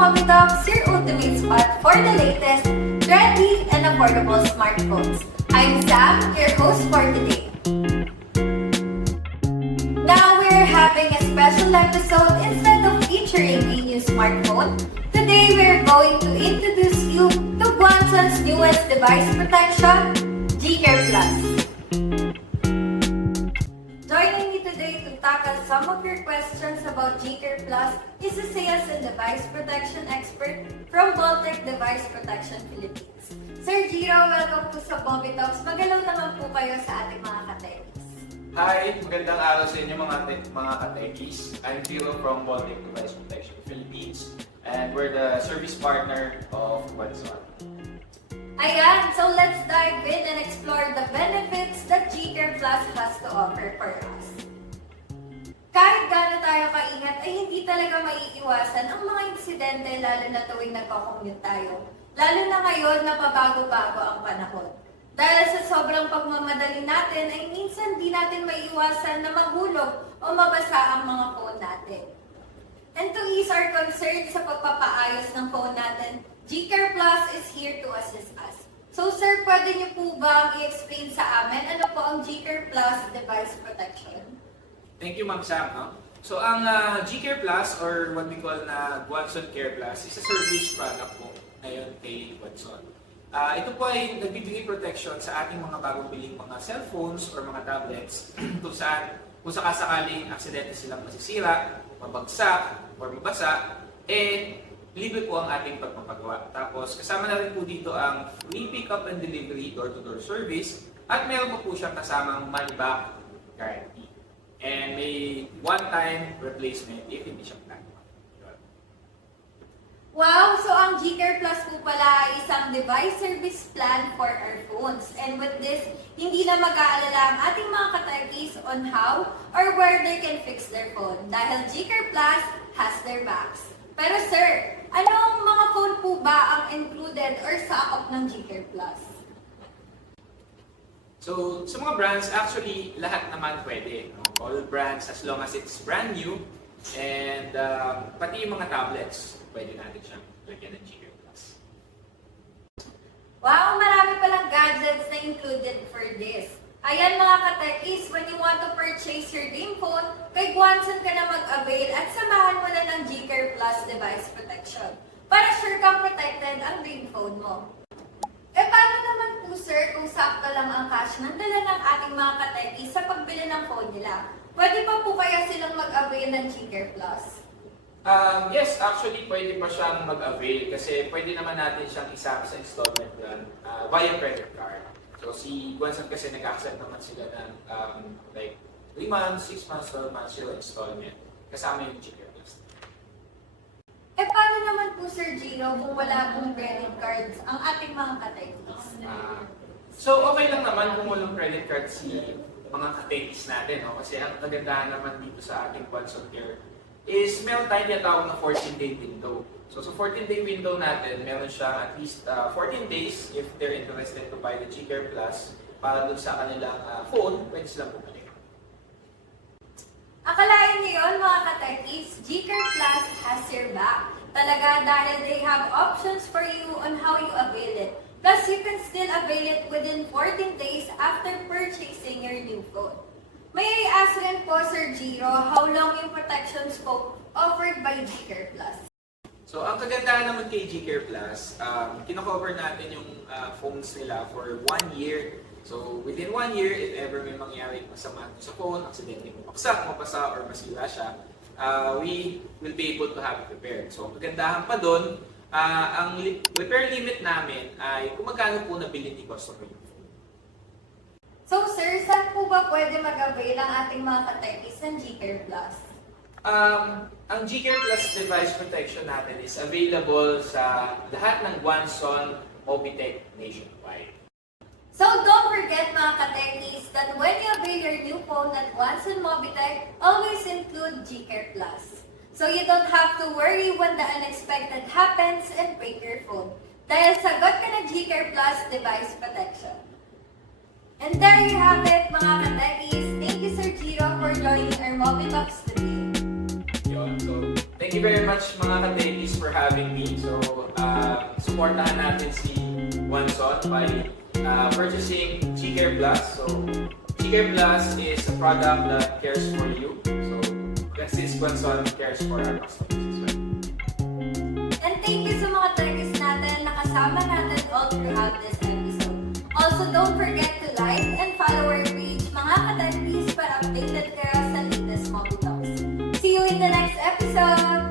Mommy Talks, your ultimate spot for the latest, trendy, and affordable smartphones. I'm Sam, your host for today. Now we're having a special episode instead of featuring a new smartphone. Today we're going to introduce you to Guanson's newest device protection, G-Care Plus. Joining me today to tackle some of your questions about G-Care Plus is a sales and device protection expert from Baltic Device Protection Philippines. Sir Giro, welcome po sa Mommy Talks. Magalaw naman po kayo sa ating mga katekis. Hi! Magandang araw sa inyo mga katekis. I'm Giro from Baltic Device Protection Philippines and we're the service partner of Guanson. Ayan, so let's dive in and explore the benefits that G-Care Plus has to offer for us. Kahit gaano tayo kaingat ay hindi talaga maiiwasan ang mga insidente lalo na tuwing nagko-commute tayo. Lalo na ngayon na pabago-bago ang panahon. Dahil sa sobrang pagmamadali natin ay minsan di natin maiiwasan na mahulog o mabasa ang mga phone natin. And to ease our concern sa pagpapaayos ng phone natin, G-Care Plus is here to assist us. So sir, pwede niyo po ba i-explain sa amin ano po ang G-Care Plus device protection? Thank you, Ma'am Sam. So, ang G-Care Plus or what we call na Guanson Care Plus is a service product po ngayon kay Guanson. Ito po ay nagbibigay protection sa ating mga bagong biling mga cellphones or mga tablets kung sakasakaling aksidente silang masisira, mabagsak, or mabasa, libre po ang ating pagpapagawa. Tapos kasama na rin po dito ang free pick-up and delivery door-to-door service at meron po siyang kasamang money-back guarantee. And may one-time replacement if hindi siya plano. Wow! So ang G-Care Plus po pala ay isang device service plan for our phones. And with this, hindi na mag-aalala ang ating mga katekis on how or where they can fix their phone dahil G-Care Plus has their backs. Pero sir, anong mga phone po ba ang included or sakop ng G-Care Plus? So, sa mga brands, actually, lahat naman pwede. No? All brands, as long as it's brand new, and pati yung mga tablets, pwede natin siyang lagyan ng G-Care Plus. Wow! Marami palang gadgets na included for this. Ayan mga katekis, when you want to purchase your dream phone, kay Guanson ka na mag-avail at samahan mo na ng G-Care Plus device protection para sure kang protected ang dream phone mo. Paano naman po sir kung sakto lang ang cash ng dala ng ating mga katekis sa pagbili ng phone nila? Pwede pa po kaya silang mag-avail ng G-Care Plus? Yes, actually pwede pa siyang mag-avail kasi pwede naman natin siyang isama sa installment plan via credit card. So si Guanson kasi nag-accept naman sila ng like 3 months, 6 months, 12 months sila installment kasama yung G-Care Plus. Paano naman po Sir Giro kung wala pong credit cards ang ating mga katekis? So okay lang naman kung walang credit card si mga katekis natin, no? Kasi ang kagandahan naman dito sa ating Guanson Care is meron tayong tinatawag na 14-day window. So sa 14-day window natin, meron siya at least 14 days if they're interested to buy the G-Care Plus para dun sa kanilang phone, pwede silang bumalik. Akalain niyo yun mga katekis, G-Care Plus has your back. Talaga dahil they have options for you on how you avail it. Plus, you can still avail it within 14 days after purchasing your new phone. May I ask rin po Sir Giro, how long yung protection scope offered by G-Care Plus? So ang kagandahan naman kay G-Care Plus, kino-cover natin yung phones nila for 1 year. So, within 1 year, if ever may mangyari masama sa phone, aksidente mo mapaksak, mapasa, or masira siya, we will be able to have it repaired. So, ang kagandahan pa doon, ang repair limit namin ay kung magkano po nabili ni customer yung phone. So, sir, saan po ba pwede mag-avail ang ating mga katekis ng G-Care Plus? Ang G-Care Plus device protection natin is available sa lahat ng Guanson Mobitech nationwide. So don't forget mga katekis that when you avail your new phone at Guanson Mobitech, always include G-Care Plus. So you don't have to worry when the unexpected happens and break your phone. Dahil sagot ka ng G-Care Plus device protection. And there you have it mga katekis. Thank you Sir Giro for joining our Mobby Talks today. Yun. So, thank Thank you very much mga ka-techies for having me. So, supportahan natin si Guanzon by purchasing GCare Plus. So, GCare Plus is a product that cares for you. So, this Guanzon cares for our customers as well. And thank you sa mga techies natin na kasama natin all throughout this episode. Also, don't forget to like and follow our page, mga ka-techies, para updated kayo sa latest Mobile Talks. See you in the next episode!